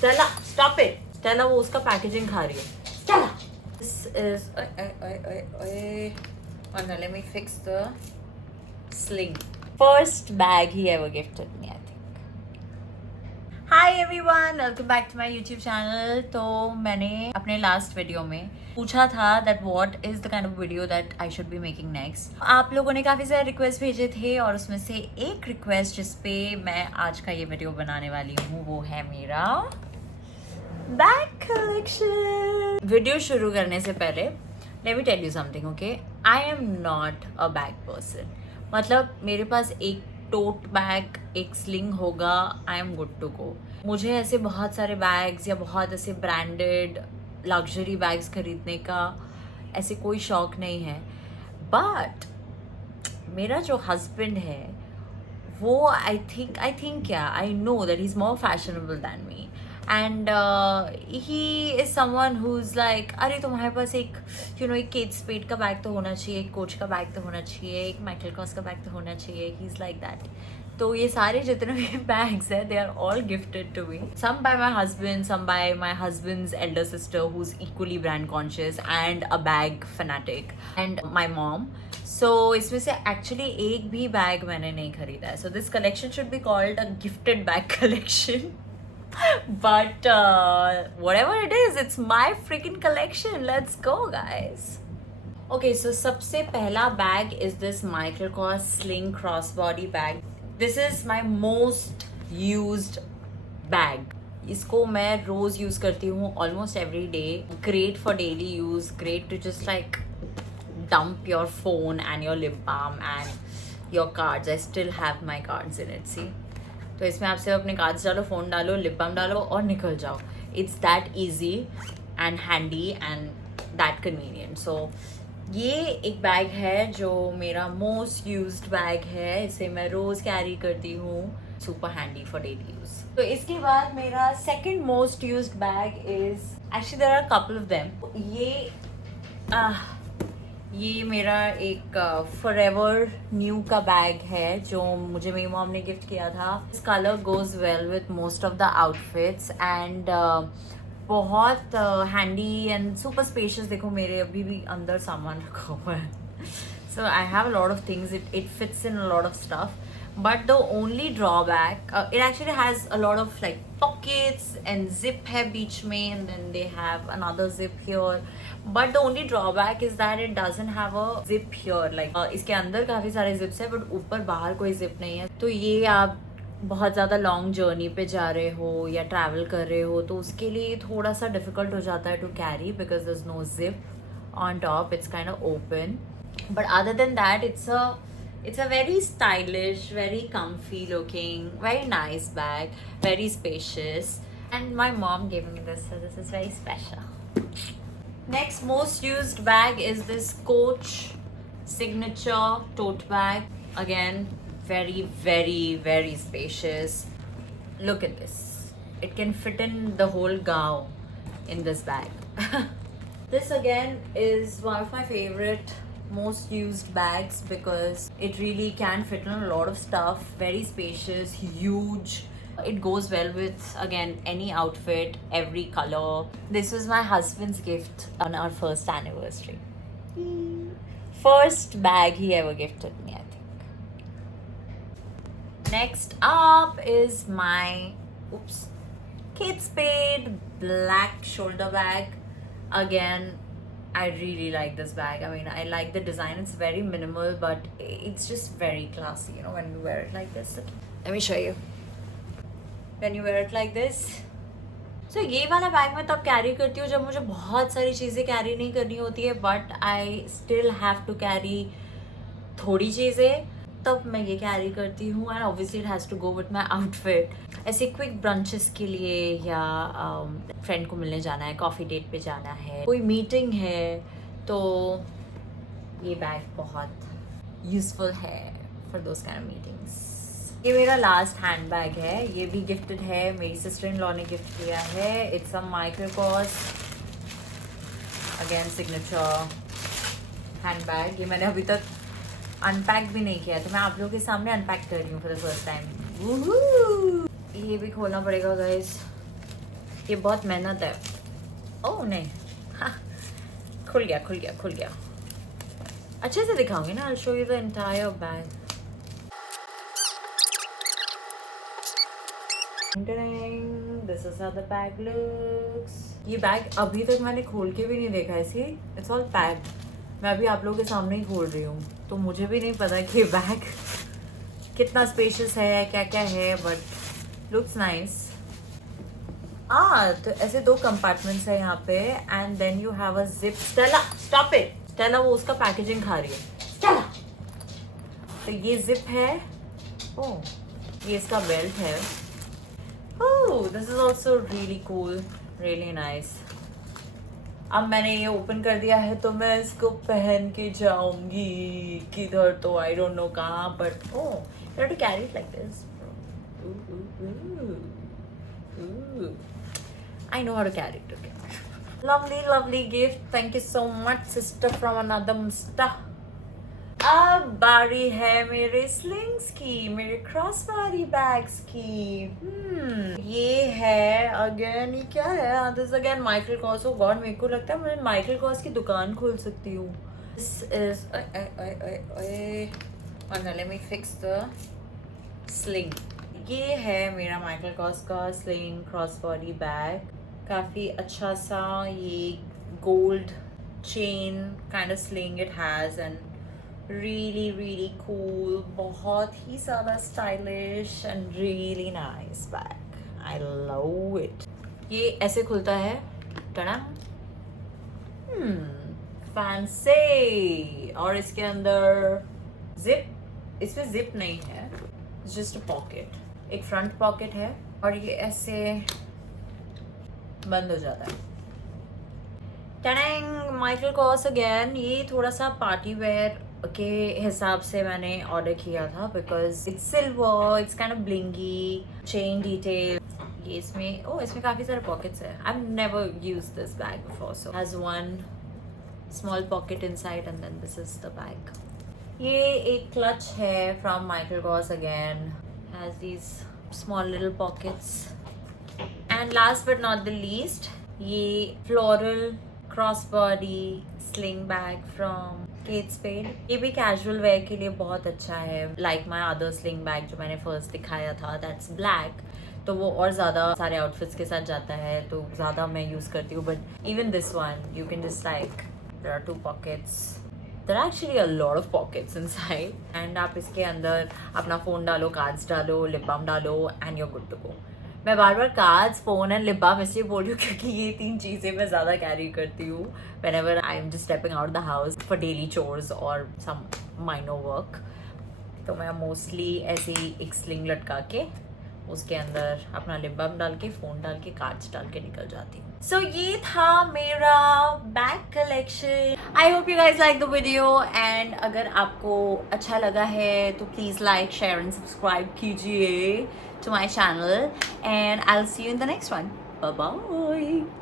Stella stop it. Stella वो उसका packaging खा रही है। Stella this is oh no, let me fix the sling. First bag he ever gifted me, I think. Hi everyone, welcome back to my YouTube channel. तो मैंने अपने last video में पूछा था that what is the kind of video that I should be making next. आप लोगों ने काफ़ी सारे रिक्वेस्ट भेजे थे और उसमें से एक रिक्वेस्ट जिस पे मैं आज का ये वीडियो बनाने वाली हूँ वो है मेरा बैग कलेक्शन। वीडियो शुरू करने से पहले let me tell you something, okay? I am not a bag person. मतलब मेरे पास एक टोट बैग, एक स्लिंग होगा, I am good to go. मुझे ऐसे बहुत सारे बैग्स या बहुत ऐसे ब्रांडेड लग्जरी बैग्स खरीदने का ऐसे कोई शौक नहीं है। बट मेरा जो हस्बैंड है वो आई थिंक क्या I know that he is more fashionable than me and he is someone who is like, अरे तुम्हारे पास एक एक केट स्पेड का बैग तो होना चाहिए, एक कोच का बैग तो होना चाहिए, एक माइकल कॉस का बैग तो होना चाहिए। He is like that. तो ये सारे जितने भी बैग्स हैं they are all gifted to me, some by my husband, some by my husband's elder sister who is equally brand conscious and a bag fanatic, and my mom. So इसमें से actually एक भी bag मैंने नहीं खरीदा है। So this collection should be called a gifted bag collection. But whatever it is, it's my freaking collection. Let's go, guys. Okay, so सबसे पहला bag is this Michael Kors Sling Crossbody bag. This is my most used bag. इसको मैं रोज use करती हूँ almost every day. Great for daily use. Great to just like dump your phone and your lip balm and your cards. I still have my cards in it. See. तो इसमें आप सिर्फ अपने cards डालो, phone डालो, lip balm डालो और निकल जाओ। It's that easy and handy and that convenient. So ये एक बैग है जो मेरा मोस्ट यूज्ड बैग है। इसे मैं रोज़ कैरी करती हूँ, super handy for daily use. तो इसके बाद मेरा second most used bag is actually there are couple of them. ये मेरा एक फॉरएवर न्यू का बैग है जो मुझे मेरी मॉम ने गिफ्ट किया था। This colour goes well with most of the outfits and बहुत हैंडी एंड सुपर स्पेशियस। देखो मेरे अभी भी अंदर सामान रखा हुआ है। So I have a lot of things, it fits in a lot of stuff. But the only drawback, it actually has a lot of like pockets and zip है बीच में, and then they have another zip here. But the only drawback is that it doesn't have a zip here. Like इसके अंदर काफ़ी सारे zips है but ऊपर बाहर कोई zip नहीं है। तो ये आप बहुत ज़्यादा लॉन्ग जर्नी पे जा रहे हो या ट्रैवल कर रहे हो तो उसके लिए थोड़ा सा डिफ़िकल्ट हो जाता है to carry because there is no zip on top. It's kind of open. But other than that, it's a very stylish, very comfy looking, very nice bag, very spacious. And my mom gave me this, so this is very special. Next most used bag is this Coach signature tote bag. Again, very, very, very spacious. Look at this. It can fit in the whole gown in this bag. This again is one of my favorite most used bags because it really can fit in a lot of stuff. Very spacious, huge. It goes well with again any outfit, every color. This was my husband's gift on our first anniversary. First bag he ever gifted me, I think. Next up is my Kate Spade black shoulder bag. Again, I really like this bag. I mean, I like the design. It's very minimal, but it's just very classy, when you wear it like this. Let me show you. When you wear it like this. So, ये वाला bag मैं तब carry करती हूँ जब मुझे बहुत सारी चीज़ें कैरी नहीं करनी होती है, but I still have to carry थोड़ी चीज़ें, तब मैं ये कैरी करती हूँ. And obviously it has to go with my outfit. ऐसे क्विक ब्रंचेस के लिए या फ्रेंड को मिलने जाना है, कॉफ़ी डेट पे जाना है, कोई मीटिंग है, तो ये बैग बहुत यूज़फुल है for those kind of meetings. ये मेरा लास्ट हैंड बैग है. ये भी गिफ्टेड है, मेरी सिस्टर इन लॉ ने गिफ्ट किया है. It's a Michael cos again signature hand bag. ये मैंने अभी तक अनपैक भी नहीं किया, तो मैं आप लोगों के सामने अनपैक कर रही हूँ फॉर द फर्स्ट टाइम. ये भी खोलना पड़ेगा गाइस. ये बहुत मेहनत है। ओह नहीं, हाँ खुल गया। अच्छे से दिखाऊंगी ना, I'll show you the entire bag. This is how the bag looks. ये बैग अभी तक मैंने खोल के भी नहीं देखा है, सी इट्स ऑल पैक्ड। मैं अभी आप लोगों के सामने ही खोल रही हूँ, तो मुझे भी नहीं पता कि ये बैग कितना स्पेशियस है, क्या क्या है, बट लुक्स नाइस। तो ऐसे 2 कंपार्टमेंट्स है यहाँ पे, and then you have a zip. Stella stop it, Stella वो उसका पैकेजिंग खा रही है। स्टेला, तो ये जिप है। ओह, ये इसका बेल्ट है। Oh, this is also really cool, really nice. अब मैंने ये ओपन कर दिया है, तो मैं इसको पहन के जाऊंगी किधर, तो आई डोंट नो कहाँ, but oh you have to carry it like this. I know how to carry it, okay. Lovely gift. Thank you so much, sister from another mister. अब बारी है मेरे स्लिंग्स की, मेरे क्रॉसबॉडी बैग्स की। ये है अगेन, ये क्या है? This again Michael Kors. Oh God, मेरे को लगता है मैं माइकल कॉर्स की दुकान खोल सकती हूँ। This is let me fix the sling. ये है मेरा माइकल कॉर्स का स्लिंग क्रॉसबॉडी बैग। काफ़ी अच्छा सा ये gold chain kind of sling it has, and really cool, बहुत ही ज़्यादा stylish and really nice bag. I love it. ये ऐसे खुलता है, टड़ा फैंसी। और इसके अंदर जिप, इसमें जिप नहीं है, जस्ट अ पॉकेट। एक फ्रंट पॉकेट है, और ये ऐसे बंद हो जाता है। टैंग, माइकल कॉर्स अगेन। ये थोड़ा सा पार्टी वेयर के हिसाब से मैंने ऑर्डर किया था, because it's silver, it's kind of blingy, chain detail. ये इसमें काफ़ी सारे पॉकेट्स है। I have never used this bag before, so has one small pocket inside, and then this is the bag. ये एक क्लच है from Michael Kors again, has these small little pockets. And last but not the least, ये floral crossbody sling bag from Kate Spade. ये भी casual wear के लिए बहुत अच्छा है। Like my other sling bag जो मैंने फर्स्ट दिखाया था, दैट्स ब्लैक, तो वो और ज़्यादा सारे आउटफिट्स के साथ जाता है, तो ज़्यादा मैं यूज़ करती हूँ। But even this one you can just like, there are 2 pockets, there are actually a lot of pockets inside, and आप इसके अंदर अपना फ़ोन डालो, कार्ड्स डालो, लिप बाम डालो, and you are good to go. मैं बार cards, phone and lip balm इसलिए बोल रही हूँ क्योंकि ये 3 चीज़ें मैं ज़्यादा कैरी करती हूँ whenever I am just stepping out the house for daily chores or some minor work. तो मैं मोस्टली ऐसे ही एक स्लिंग लटका के उसके अंदर अपना लिप बाम डाल के, फ़ोन डाल के, कार्ड्स डाल के निकल जाती हूँ। सो ये था मेरा bag collection. I hope you guys like the video, and अगर आपको अच्छा लगा है तो please like, share and subscribe कीजिए to my channel, and I'll see you in the next one. Bye bye.